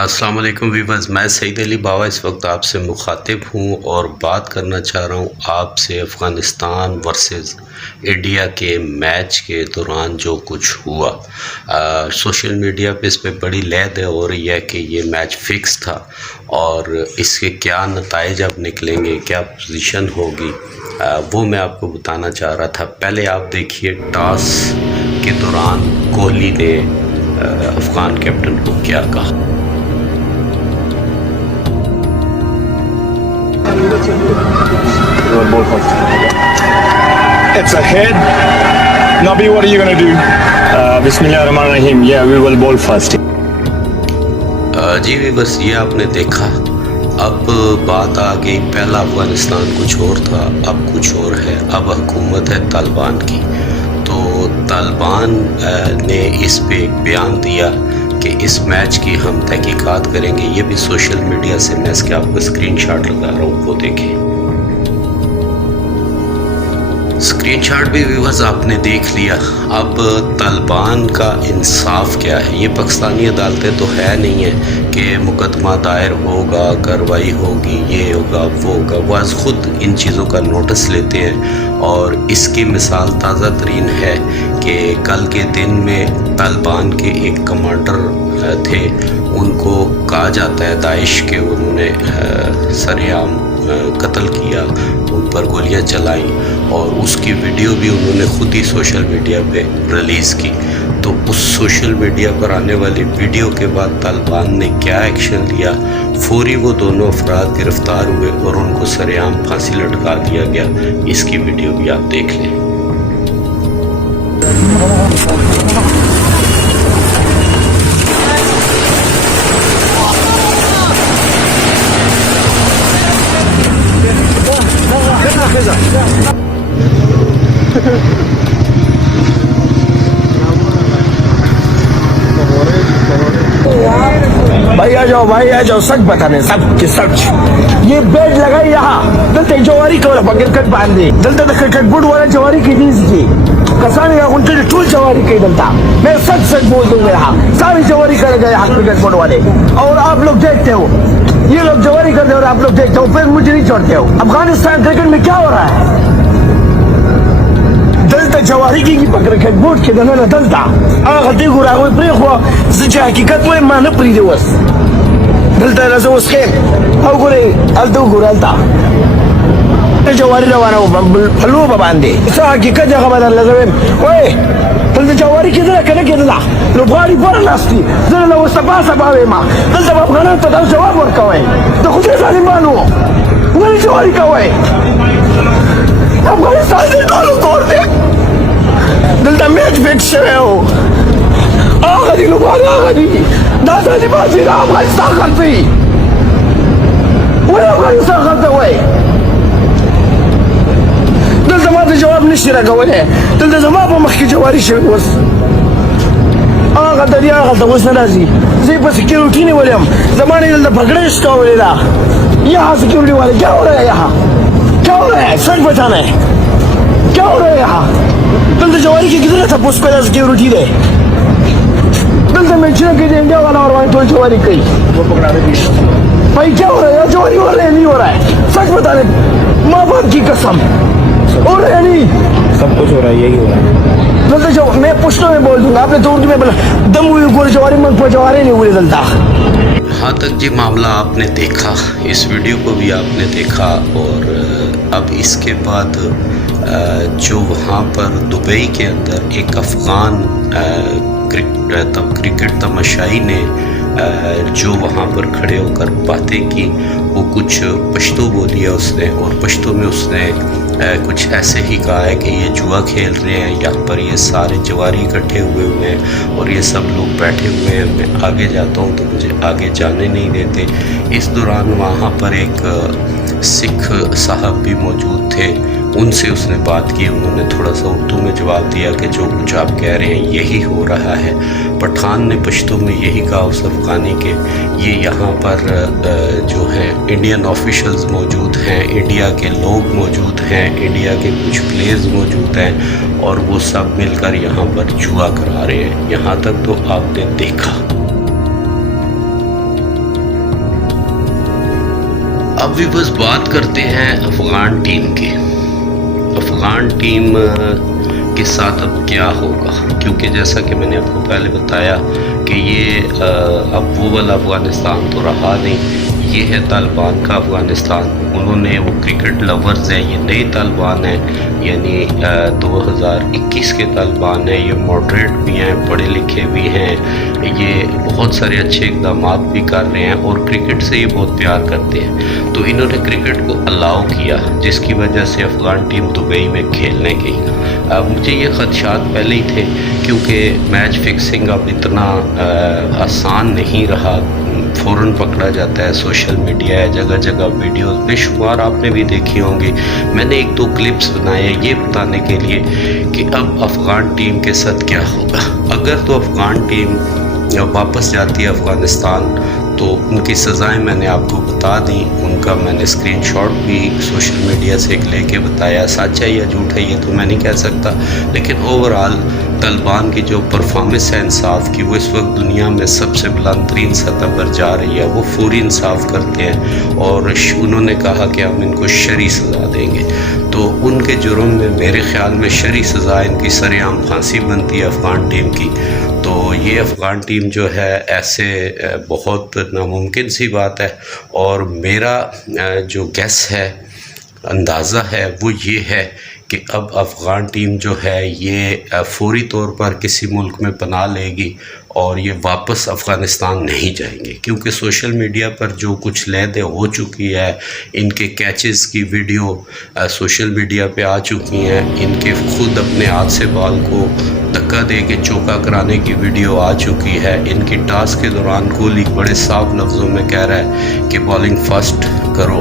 السلام علیکم ویورز، میں سعید علی باوا اس وقت آپ سے مخاطب ہوں اور بات کرنا چاہ رہا ہوں آپ سے افغانستان ورسز انڈیا کے میچ کے دوران جو کچھ ہوا۔ سوشل میڈیا پہ اس پہ بڑی لہد ہو رہی ہے کہ یہ میچ فکس تھا اور اس کے کیا نتائج اب نکلیں گے، کیا پوزیشن ہوگی، وہ میں آپ کو بتانا چاہ رہا تھا۔ پہلے آپ دیکھیے ٹاس کے دوران کوہلی نے افغان کیپٹن کو کیا کہا۔ It's ahead. Nabi, what are you going to do? Bismillah ar-Rahman ar-Rahim. Yeah, we will bowl first. جی بھی بس یہ آپ نے دیکھا، اب بات آ گئی، پہلا افغانستان کچھ اور تھا، اب کچھ اور ہے، اب حکومت ہے طالبان کی۔ تو طالبان نے اس پہ ایک بیان دیا کہ اس میچ کی ہم تحقیقات کریں گے۔ یہ بھی سوشل میڈیا سے میں اس کے آپ کو اسکرین شاٹ لگا رہا ہوں، وہ دیکھیں۔ اسکرین شاٹ بھی ویورز آپ نے دیکھ لیا۔ اب طالبان کا انصاف کیا ہے؟ یہ پاکستانی عدالتیں تو ہے نہیں ہیں کہ مقدمہ دائر ہوگا، کارروائی ہوگی، یہ ہوگا، وہ ہوگا۔ وہ از خود ان چیزوں کا نوٹس لیتے ہیں اور اس کی مثال تازہ ترین ہے کہ کل کے دن میں طالبان کے ایک کمانڈر تھے، ان کو کہا جاتا ہے داعش کے انہوں نے سر عام قتل کیا، ان پر گولیاں چلائیں اور اس کی ویڈیو بھی انہوں نے خود ہی سوشل میڈیا پہ ریلیز کی۔ تو اس سوشل میڈیا پر آنے والی ویڈیو کے بعد طالبان نے کیا ایکشن لیا؟ فوری وہ دونوں افراد گرفتار ہوئے اور ان کو سر عام پھانسی لٹکا دیا گیا۔ اس کی ویڈیو بھی آپ دیکھ لیں۔ بھائی آ جاؤ، سچ بتانے سب کے سچ۔ یہ بیڈ لگا یہاں دلتے جواری کولا کرکٹ باندھے دلتے کرکٹ بورڈ والا جواری کی نیز کی کسانے کا ان کے ٹول جواری کی دلتا۔ میں سچ بول دوں گا، یہاں ساری جواری کرے گا یہاں کرکٹ بورڈ والے، اور آپ لوگ دیکھتے ہو یہ لوگ جواری کرتے اور آپ لوگ دیکھتے ہو، پھر مجھے نہیں چھوڑتے ہو۔ افغانستان کرکٹ میں کیا ہو رہا ہے؟ دلتا جواری کی کرکٹ بورڈ کے دنوں دلتا آغا دیگو راوی پریخوا زجا حقیقت میں مانا پریدے وس دلتا رسو اس کے او گوری الدو گورالتا جواری روانہ پھلو بباندے اسا حقیقت جا خبر اللہ زویم اوے دلتا جواری کی دلتا کنے کی دلتا لبغاری بورا ناستی دلتا لو سبا سبا ویما دلتا بابغانان تا دل جواب ورکوئے دا خود ریسانی مانو ولی جواری کوئے افغانستان دے دولو دور دے دلتا میچ فکس شوئے ہو آغا دی لبغاری آغا دی دادا دی بازی را افغانستان خلطی ولی افغانستان خلطی ہوئے دلتا ما دا جواب نشتی را گولے دلتا زمان پا مخی جواری شوئے وز آغا دی آغا تا وز نرازی زی پا سیکیورٹی نہیں ولیم زمانی دلتا پکڑش کا ولی دا یہاں سیکیورٹی والے کیا ہو رہا ہے؟ یہاں کیا ہو رہا ہے؟ سچ بتانا ہے کیا ہو رہا ہے یہاں؟ دلتا جواری کی کدھر تھا پوس پیدا سیکیورٹی دے دلتا میں چنہ کہ انڈیا والا اور وہاں تو جواری کئی بھائی کیا ہو رہا ہے؟ جواری ہو رہا ہے نہیں ہو رہا ہے؟ سچ بتانے ماں باپ کی قسم ہو رہا ہے نہیں؟ سب کچھ ہو رہا ہے، یہی ہو رہا ہے۔ دلتا جو میں پشتوں میں بول دوں گا، آپ نے تو اردو میں بولا دم ہوئی گول جواری منگ پہ جواری نہیں ہوئی دلتا۔ ہاں تک جی معاملہ آپ نے دیکھا، اس ویڈیو کو بھی آپ نے دیکھا، اور اب اس کے بعد جو وہاں پر دبئی کے اندر ایک افغان کرکٹ تماشائی نے جو وہاں پر کھڑے ہو کر باتیں کی، وہ کچھ پشتو بولی ہے اس نے، اور پشتو میں اس نے کچھ ایسے ہی کہا ہے کہ یہ جوا کھیل رہے ہیں، یہاں پر یہ سارے جواری اکٹھے ہوئے ہیں اور یہ سب لوگ بیٹھے ہوئے ہیں، میں آگے جاتا ہوں تو مجھے آگے جانے نہیں دیتے۔ اس دوران وہاں پر ایک سکھ صاحب بھی موجود تھے، ان سے اس نے بات کی، انہوں نے تھوڑا سا اردو میں جواب دیا کہ جو کچھ آپ کہہ رہے ہیں یہی ہو رہا ہے۔ پٹھان نے پشتو میں یہی کہا اس افغانی کے یہ یہاں پر جو ہے انڈین آفیشلز موجود ہیں، انڈیا کے لوگ موجود ہیں، انڈیا کے کچھ پلیئرز موجود ہیں اور وہ سب مل کر یہاں پر جوا کرا رہے ہیں۔ یہاں تک تو آپ نے دیکھا۔ ابھی بس بات کرتے ہیں افغان ٹیم کی. افغان ٹیم کے ساتھ اب کیا ہوگا، کیونکہ جیسا کہ میں نے آپ کو پہلے بتایا کہ یہ اب وہ والا افغانستان تو رہا نہیں، یہ ہے طالبان کا افغانستان. انہوں نے وہ کرکٹ لورز ہیں، یہ نئے طالبان ہیں، یعنی 2021 کے طالبان ہیں. یہ ماڈریٹ بھی ہیں، پڑھے لکھے بھی ہیں، یہ بہت سارے اچھے اقدامات بھی کر رہے ہیں اور کرکٹ سے یہ بہت پیار کرتے ہیں. تو انہوں نے کرکٹ کو الاؤ کیا، جس کی وجہ سے افغان ٹیم دبئی میں کھیلنے گئی. مجھے یہ خدشات پہلے ہی تھے، کیونکہ میچ فکسنگ اب اتنا آسان نہیں رہا، فوراً پکڑا جاتا ہے. سوشل میڈیا ہے، جگہ جگہ ویڈیوز بے شمار آپ نے بھی دیکھی ہوں گی. میں نے 1-2 کلپس بنائے ہیں یہ بتانے کے لیے کہ اب افغان ٹیم کے ساتھ کیا ہوگا. اگر تو افغان ٹیم واپس جاتی ہے افغانستان تو ان کی سزائیں میں نے آپ کو بتا دیں. ان کا میں نے اسکرین شاٹ بھی سوشل میڈیا سے لے کے بتایا. سچ ہے یا جھوٹ ہے یہ تو میں نہیں کہہ سکتا، لیکن اوورآل طالبان کی جو پرفارمنس ہے انصاف کی، وہ اس وقت دنیا میں سب سے بلند ترین سطح پر جا رہی ہے. وہ فوری انصاف کرتے ہیں اور انہوں نے کہا کہ ہم ان کو شرعی سزا دیں گے. تو ان کے جرم میں میرے خیال میں شرعی سزا ان کی سر عام پھانسی بنتی ہے افغان ٹیم کی. تو یہ افغان ٹیم جو ہے ایسے بہت ناممکن سی بات ہے. اور میرا جو گیس ہے، اندازہ ہے، وہ یہ ہے کہ اب افغان ٹیم جو ہے یہ فوری طور پر کسی ملک میں پناہ لے گی اور یہ واپس افغانستان نہیں جائیں گے، کیونکہ سوشل میڈیا پر جو کچھ لیدیں ہو چکی ہے، ان کے کیچز کی ویڈیو سوشل میڈیا پہ آ چکی ہیں، ان کے خود اپنے ہاتھ سے بال کو دھکا دے کے چوکا کرانے کی ویڈیو آ چکی ہے. ان کی ٹاس کے دوران کوہلی بڑے صاف لفظوں میں کہہ رہا ہے کہ بالنگ فرسٹ کرو،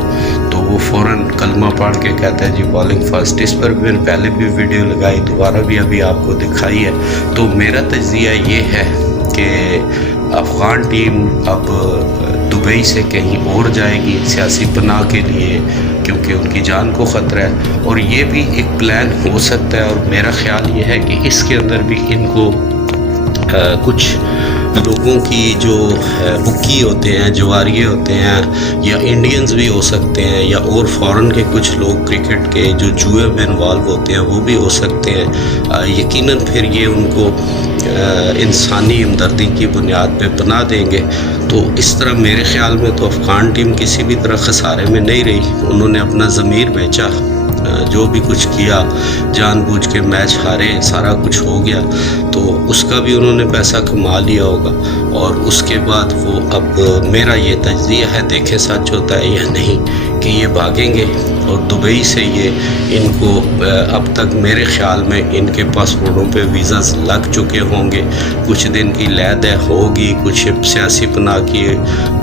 تو وہ فوراً کلمہ پڑھ کے کہتا ہے جی بالنگ فرسٹ. اس پر میں نے پہلے بھی ویڈیو لگائی، دوبارہ بھی ابھی آپ کو دکھائی ہے. تو میرا تجزیہ یہ ہے کہ افغان ٹیم اب دبئی سے کہیں اور جائے گی سیاسی پناہ کے لیے، کیونکہ ان کی جان کو خطرہ ہے. اور یہ بھی ایک پلان ہو سکتا ہے، اور میرا خیال یہ ہے کہ اس کے اندر بھی ان کو کچھ لوگوں کی جو بکی ہوتے ہیں، جواریے ہوتے ہیں، یا انڈینز بھی ہو سکتے ہیں، یا اور فورن کے کچھ لوگ کرکٹ کے جو جوئے میں انوالو ہوتے ہیں وہ بھی ہو سکتے ہیں. یقیناً پھر یہ ان کو انسانی ہمدردی کی بنیاد پہ پناہ دیں گے. تو اس طرح میرے خیال میں تو افغان ٹیم کسی بھی طرح خسارے میں نہیں رہی. انہوں نے اپنا ضمیر بیچا، جو بھی کچھ کیا، جان بوجھ کے میچ ہارے، سارا کچھ ہو گیا، تو اس کا بھی انہوں نے پیسہ کما لیا ہوگا. اور اس کے بعد وہ اب میرا یہ تجزیہ ہے، دیکھیں سچ ہوتا ہے یا نہیں، کہ یہ بھاگیں گے. اور دبئی سے یہ ان کو اب تک میرے خیال میں ان کے پاسپورٹوں پہ ویزاز لگ چکے ہوں گے. کچھ دن کی لے دے ہوگی، کچھ سیاسی پناہ کی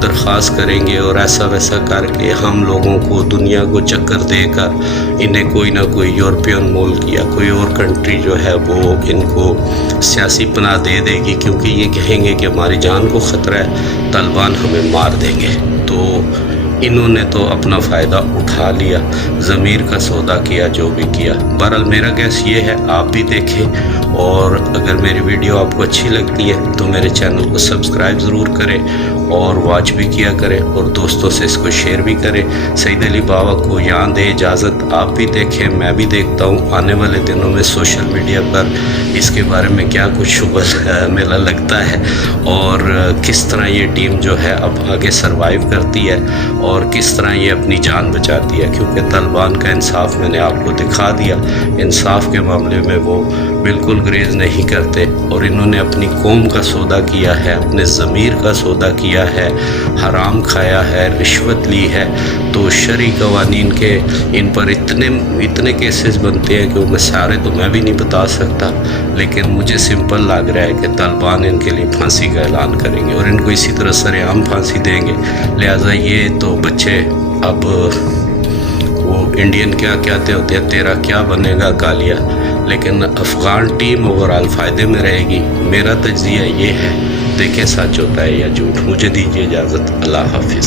درخواست کریں گے، اور ایسا ویسا کر کے ہم لوگوں کو دنیا کو چکر دے کر انہیں کوئی نہ کوئی یورپین ملک یا کوئی اور کنٹری جو ہے وہ ان کو سیاسی پناہ دے دے گی، کیونکہ یہ کہیں گے کہ ہماری جان کو خطرہ ہے، طالبان ہمیں مار دیں گے. تو انہوں نے تو اپنا فائدہ اٹھا لیا، ضمیر کا سودا کیا جو بھی کیا. بہرحال میرا گیس یہ ہے، آپ بھی دیکھیں، اور اگر میری ویڈیو آپ کو اچھی لگتی ہے تو میرے چینل کو سبسکرائب ضرور کریں اور واچ بھی کیا کریں، اور دوستوں سے اس کو شیئر بھی کریں. سعید علی بابا کو یہاں دے اجازت، آپ بھی دیکھیں، میں بھی دیکھتا ہوں. آنے والے دنوں میں سوشل میڈیا پر اس کے بارے میں کیا کچھ میلہ لگتا ہے، اور کس طرح یہ ٹیم جو ہے اب آگے سروائیو کرتی ہے، اور کس طرح یہ اپنی جان بچاتی ہے. کیونکہ طالبان کا انصاف میں نے آپ کو دکھا دیا، انصاف کے معاملے میں وہ بالکل گریز نہیں کرتے، اور انہوں نے اپنی قوم کا سودا کیا ہے، اپنے ضمیر کا سودا کیا ہے، حرام کھایا ہے، رشوت لی ہے. تو شرعی قوانین کے ان پر اتنے کیسز بنتے ہیں کہ وہ سارے تو میں بھی نہیں بتا سکتا، لیکن مجھے سمپل لگ رہا ہے کہ طالبان ان کے لیے پھانسی کا اعلان کریں گے اور ان کو اسی طرح سر عام پھانسی دیں گے. لہٰذا یہ تو بچے اب وہ انڈین کیا کہتے ہوتے ہیں، تیرا کیا بنے گا کالیا. لیکن افغان ٹیم اوورآل فائدے میں رہے گی. میرا تجزیہ یہ ہے، دیکھیں سچ ہوتا ہے یا جھوٹ. مجھے دیجیے اجازت، اللہ حافظ.